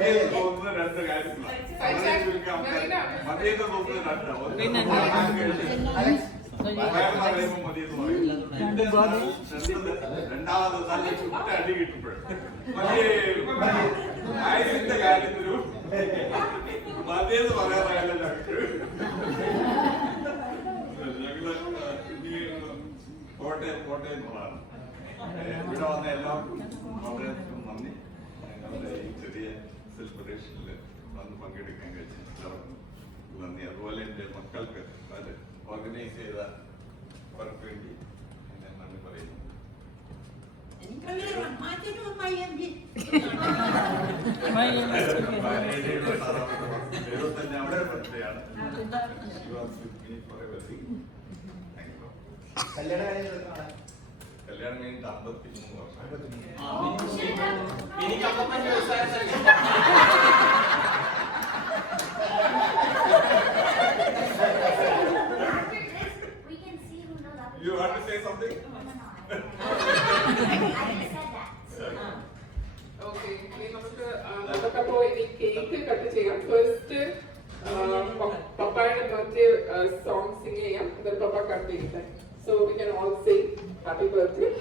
മതിയെന്ന് തോന്നുന്ന രണ്ട് കാര്യങ്ങളാണ്. മതിയെന്ന് തോന്നുന്ന രണ്ടാമത് നല്ല ചുട്ട അടി കിട്ടുമ്പോഴും ആയിരത്തിന്റെ കാര്യത്തിലും മതിയെന്ന് പറയാറായാലും ഞങ്ങള് കോട്ടയം എന്നുള്ളതാണ്. ഇവിടെ വന്ന എല്ലാവർക്കും വളരെയധികം നന്ദി. ഞങ്ങളുടെ ഈ ചെറിയ സെലിബ്രേഷനിൽ വന്ന് പങ്കെടുക്കാൻ കഴിച്ച എല്ലാവർക്കും നന്ദി. അതുപോലെ എൻ്റെ മക്കൾക്ക് അത് ഓർഗനൈസ് ചെയ്തവർക്ക് വേണ്ടി ഞാൻ നന്ദി പറയുന്നു. അവിടെ ബർത്ത്ഡേയാണ്. കല്യാണം കഴിഞ്ഞിട്ട് 53 വർഷം. You want to say something? Okay, നമുക്കപ്പോ ഇനി കേക്ക് കട്ട് ചെയ്യാം. ഫസ്റ്റ് പപ്പായുടെ ബർത്ത്ഡേ സോങ് സിംഗ് ചെയ്യാം. പപ്പ കട്ട് ചെയ്യട്ടെ. So we can all sing happy birthday.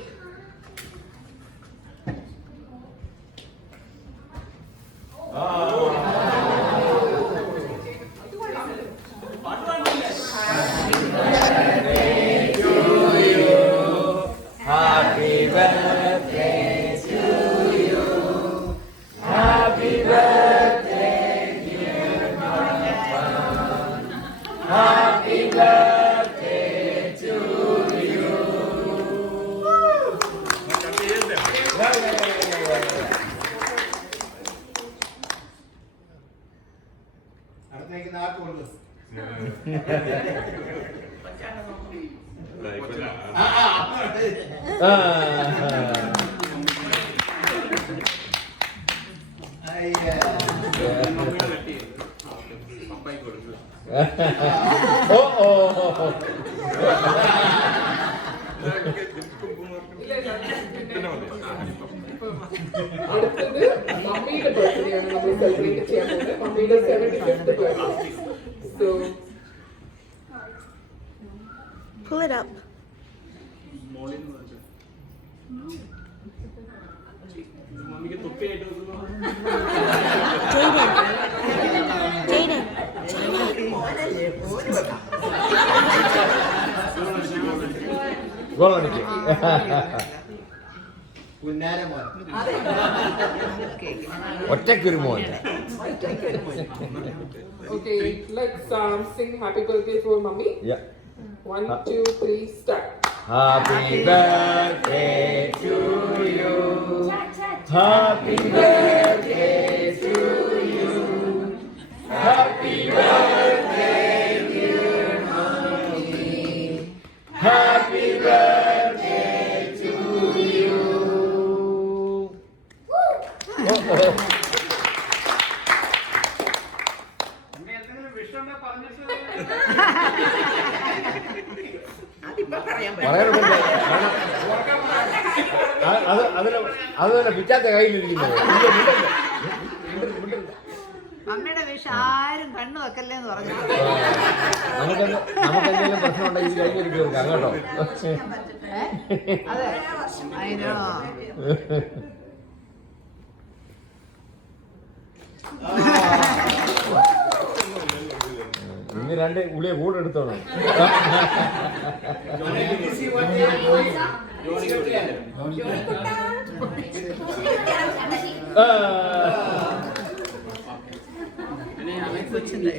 അടുത്തത് മമ്മിയുടെ ബർത്ത്ഡേ ആണ് നമ്മൾ സെലിബ്രേറ്റ് ചെയ്യാൻ പോകുന്നത്. മമ്മിയുടെ 75th birthday. So pull it up. Jaden. ഒറ്റയ്ക്കൊരു മോൻ. Okay, let's sing happy birthday for mommy. Yeah. 1, 2, 3, start. Happy birthday to you. Happy birthday to you. Happy birthday dear mommy. Happy birthday to you. അതല്ല പിറ്റാത്ത കയ്യിലിരിക്കുന്നത്. അമ്മയുടെ വിഷം ആരും കണ്ണു വെക്കല്ലേന്ന് പറഞ്ഞു. നമുക്കെന്തെങ്കിലും പ്രശ്നം ഉണ്ടെങ്കിൽ കൈകരി തീർക്കാം കേട്ടോ. അതെ, അതിനോ ഇന്ന് രണ്ട് ഗുളിക കൂടെ എടുത്തോണം. കൊച്ചിന്റെ